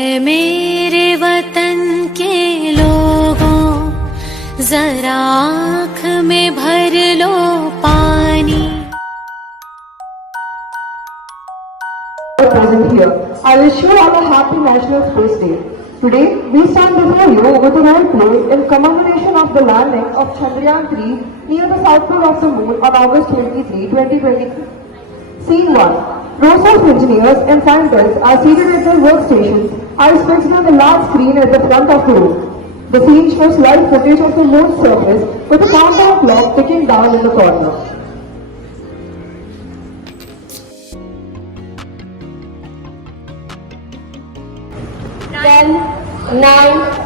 मेरे वतन के लोगों जरा आँख में भर लो पानी. Present here, I wish you all a happy National Space Day. Today, we stand before you with a role play in commemoration of the landing of Chandrayan 3 near the south pole of the moon on August 23, 2023. Scene 1. Rows of engineers and scientists are seated at their workstations, eyes fixed on the large screen at the front of the room. The scene shows live footage of the moon's surface with a countdown clock ticking down in the corner.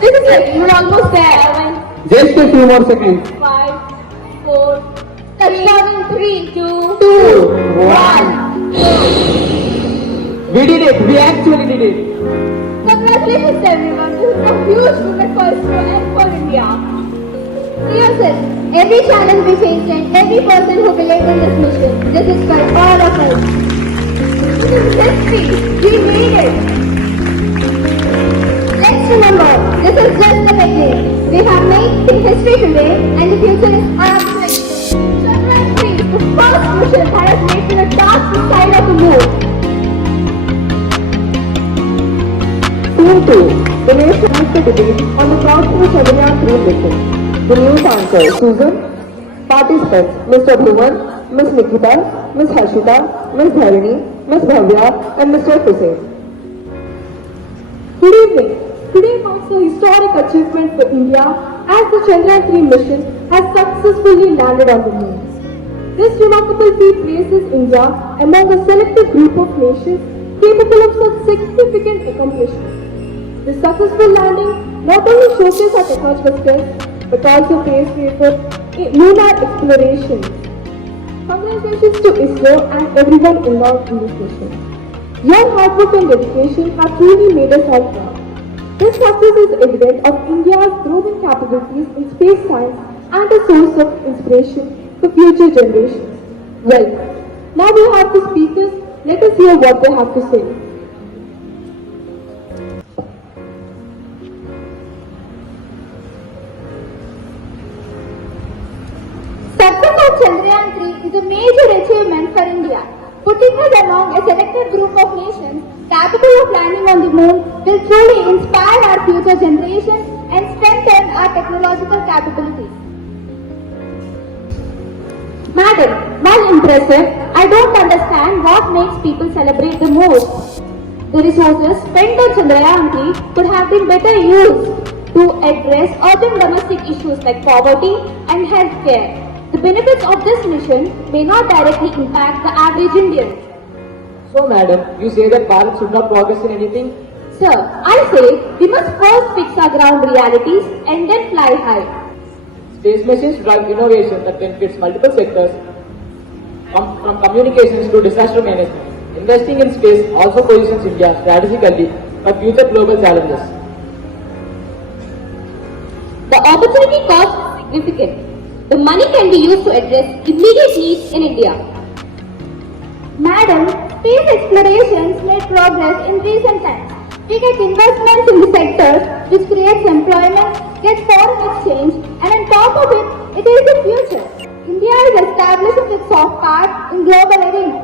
This is it. You're almost there. 7, Just a few more seconds. 5, 4, touchdown in 3, 2, 1. We did it. We actually did it. Congratulations everyone. This is a huge moment for ISRO and for India. See yourself. Every challenge we faced and every person who believed in this mission. This is for all of us. This is history. We made it. Let's remember, this is just the beginning. We have made history today and the future is our strength. Chandrayan 3 is the first mission that has made to the dark side of the moon. Scene 2. The nation has to debate on the cost of the Chandrayan 3 mission. The news anchor, Susan. Participants, Mr. Bhuvan, Ms. Nikita, Ms. Harshitha, Ms. Dharani, Ms. Bhavya, and Mr. Hussain. Good evening. Today marks a historic achievement for India as the Chandrayan 3 mission has successfully landed on the moon. This remarkable feat places India among a selected group of nations capable of such significant accomplishments. This successful landing not only showcases our technological skills but also paves way for lunar exploration. Congratulations to ISRO and everyone involved in this mission. Your hard work and dedication have truly made us all proud. This success is evident of India's growing capabilities in space science and a source of inspiration for future generations. Well, now we have the speakers. Let us hear what they have to say. Success of Chandrayan 3 is a major achievement for India. Putting us among a selected group of nations capable of landing on the moon will truly inspire our future generations and strengthen our technological capabilities. Madam, while impressive, I don't understand what makes people celebrate the most. The resources spent on Chandrayan 3 could have been better used to address urgent domestic issues like poverty and healthcare. The benefits of this mission may not directly impact the average Indian. So, madam, you say that Bharat should not progress in anything? Sir, I say we must first fix our ground realities and then fly high. Space missions drive innovation that benefits multiple sectors, from communications to disaster management. Investing in space also positions India strategically for future global challenges. The opportunity cost is significant. The money can be used to address immediate needs in India. Madam, space explorations made progress in recent times. We get investments in the sectors which creates employment, get foreign exchange, and on top of it, it is the future. India is establishing its soft power in global arena.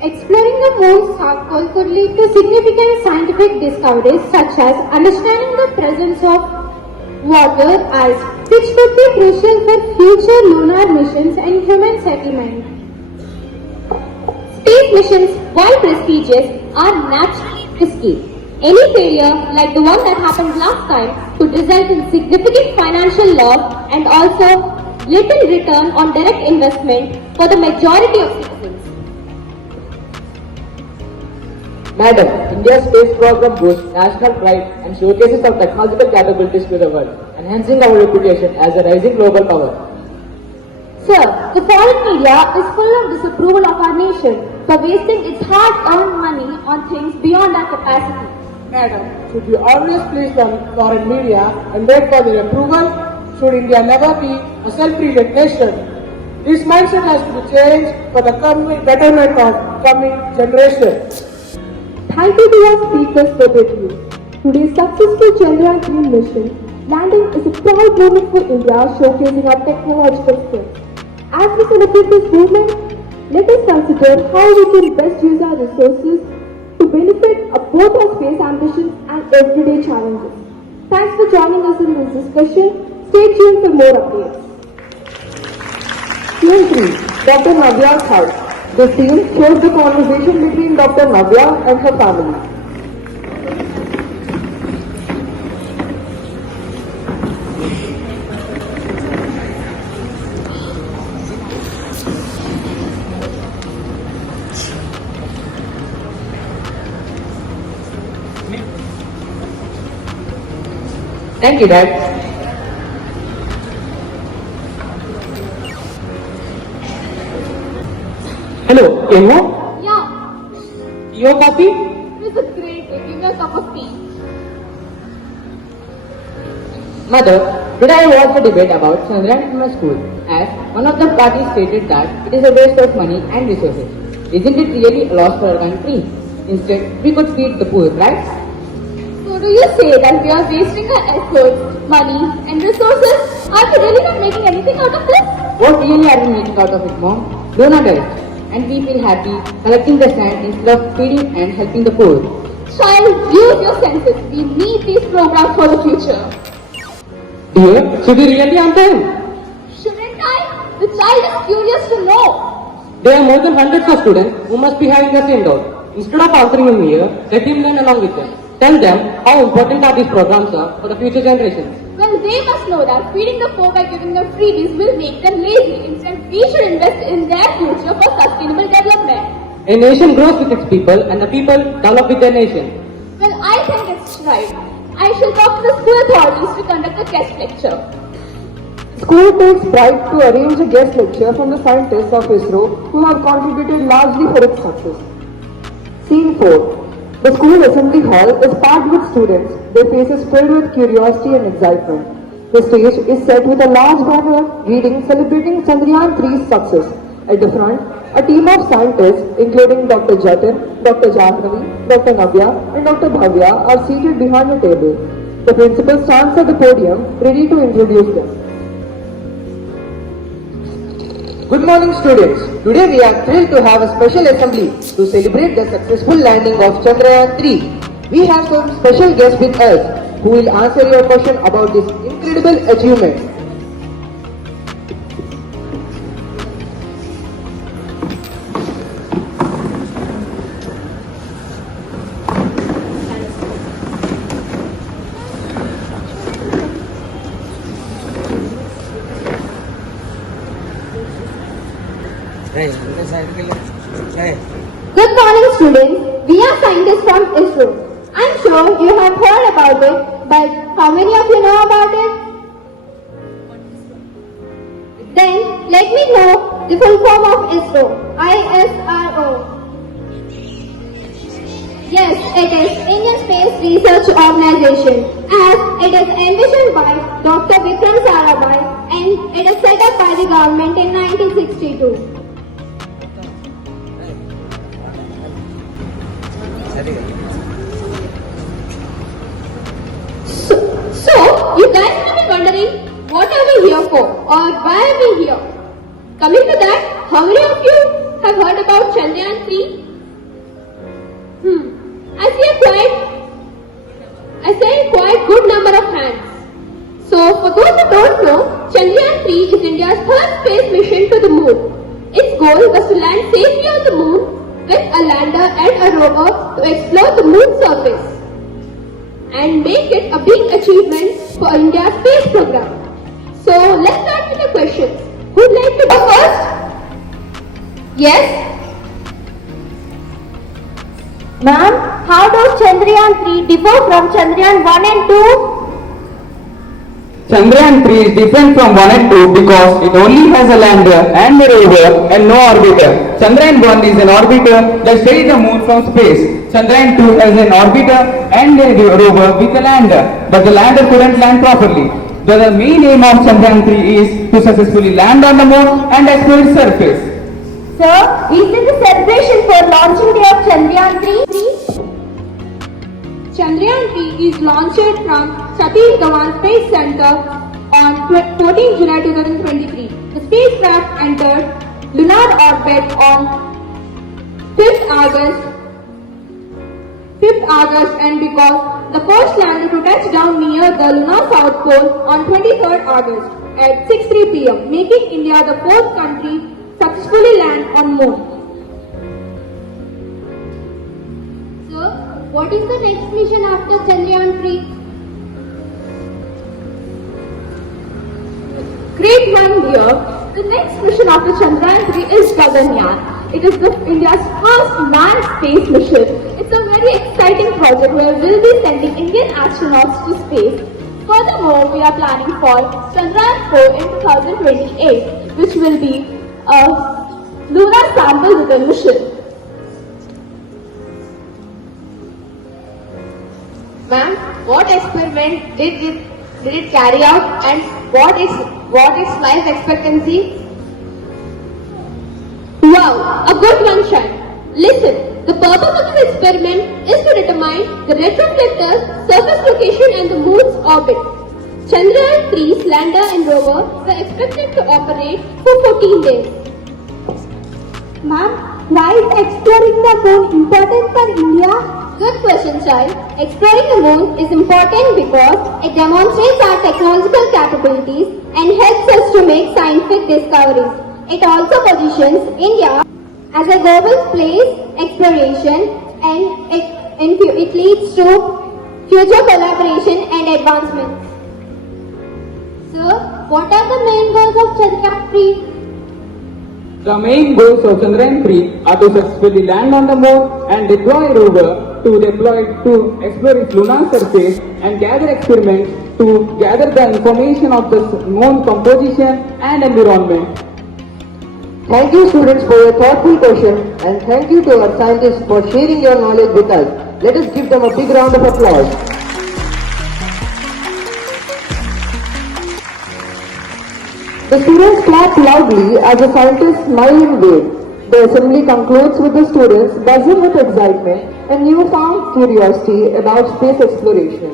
Exploring the moon's south pole could lead to significant scientific discoveries such as understanding the presence of water ice, which could be crucial for future lunar missions and human settlement. Space missions, while prestigious, are naturally risky. Any failure, like the one that happened last time, could result in significant financial loss and also little return on direct investment for the majority of citizens. Madam, India's space program boosts national pride and showcases our technological capabilities to the world, enhancing our reputation as a rising global power. Sir, the foreign media is full of disapproval of our nation for wasting its hard-earned money on things beyond our capacity. Madam, should we always please the foreign media and wait for their approval? Should India never be a self-reliant nation? This mindset has to be changed for the betterment of coming generations. Thank you to our speakers for their views. Today's successful Chandrayan 3 mission landing is a proud moment for India, showcasing our technological skills. As we celebrate this movement, let us consider how we can best use our resources to benefit of both our space ambitions and everyday challenges. Thanks for joining us in this discussion. Stay tuned for more updates. Scene 3. Dr. Navya's house. The scene shows the conversation between Dr. Navya and her family. Thank you, Dad. Hello, Emma? Yeah, Your copy? this is great. Give me a cup of tea. Mother, today I watched a debate about Chandrayan in my school, as one of the parties stated that it is a waste of money and resources. Isn't it really a loss for our country? Instead, we could feed the poor, right? So do you say that we are wasting our efforts, money and resources? Are we really not making anything out of this? What really are we making out of it, Mom? Donor direct. And we feel happy collecting the sand instead of feeding and helping the poor. Child, use your senses. We need these programs for the future. Dear, should we really answer him? Shouldn't I? The child is curious to know. There are more than hundreds of students who must be having the same doubt. Instead of answering him here, let him learn along with them. Tell them how important are these programs are for the future generations. Well, they must know that feeding the poor by giving them freebies will make them lazy. Instead, we should invest in their future for sustainable development. A nation grows with its people and the people develop with their nation. Well, I think it's right. I shall talk to the school authorities to conduct a guest lecture. School takes pride to arrange a guest lecture from the scientists of ISRO who have contributed largely for its success. Scene 4. The school assembly hall is packed with students, their faces filled with curiosity and excitement. The stage is set with a large banner reading celebrating Chandrayan 3's success. At the front, a team of scientists including Dr. Jatin, Dr. Jahnavi, Dr. Navya and Dr. Bhavya are seated behind a table. The principal stands at the podium ready to introduce them. Good morning, students. Today we are thrilled to have a special assembly to celebrate the successful landing of Chandrayan 3. We have some special guests with us who will answer your question about this incredible achievement. Good morning, students. We are scientists from ISRO. I'm sure you have heard about it, but how many of you know about it? Then let me know the full form of ISRO. ISRO. Yes, it is Indian Space Research Organization, as it is envisioned by Dr. Vikram Sarabhai and it is set up by the government in 1962. So, you guys may be wondering, what are we here for or why are we here? Coming to that, how many of you have heard about Chandrayan 3? I see a quite good number of hands. So, for those who don't know, Chandrayan 3 is India's third space mission to the moon. Its goal was to land safely on the moon with a lander and a rover to explore the moon's surface and make it a big achievement for India's space program. So let's start with the questions. Who'd like to go first? Yes? Ma'am, how does Chandrayan 3 differ from Chandrayan 1 and 2? Chandrayan 3 is different from 1 and 2 because it only has a lander and a rover and no orbiter. Chandrayan 1 is an orbiter that studies the moon from space. Chandrayan 2 has an orbiter and a rover with a lander, but the lander couldn't land properly. The main aim of Chandrayan 3 is to successfully land on the moon and explore its surface. Sir, is this a celebration for launching day of Chandrayan 3? Chandrayan 3 is launched from Satish Dhawan Space Center on 14 July 2023. The spacecraft entered lunar orbit on 5th August and because the first lander to touch down near the lunar south pole on 23rd August at 6:03 p.m., making India the fourth country successfully land on moon. So, what is the next mission after Chandrayan 3? Great mind dear. The next mission after Chandrayan 3 is Gaganyaan. It is India's first manned space mission. It's a very exciting project where we'll be sending Indian astronauts to space. Furthermore, we are planning for Chandrayan 4 in 2028, which will be a lunar sample return mission. Ma'am, what experiment did it carry out and what its life expectancy? Wow, a good one, Shai. Listen, the purpose of this experiment is to determine the retroflector's surface location and the moon's orbit. Chandrayan 3's lander and rover were expected to operate for 14 days. Ma'am, why is exploring the moon important for India? Good question, child. Exploring the moon is important because it demonstrates our technological capabilities and helps us to make scientific discoveries. It also positions India as a global place exploration and it leads to future collaboration and advancement. Sir, what are the main goals of Chandrayan 3? The main goals of Chandrayan 3 are to successfully land on the moon and deploy a rover to explore its lunar surface and gather experiments to gather the information of the moon composition and environment. Thank you students for your thoughtful question and thank you to our scientists for sharing your knowledge with us. Let us give them a big round of applause. The students clap loudly as the scientists smile and wave. The assembly concludes with the students buzzing with excitement and newfound curiosity about space exploration.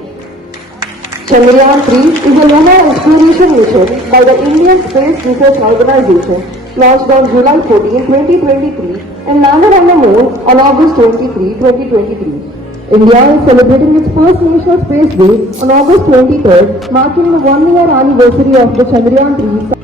Chandrayan 3 is a lunar exploration mission by the Indian Space Research Organization launched on July 14, 2023 and landed on the moon on August 23, 2023. India is celebrating its first National Space Day on August 23rd, marking the 1-year anniversary of the Chandrayan 3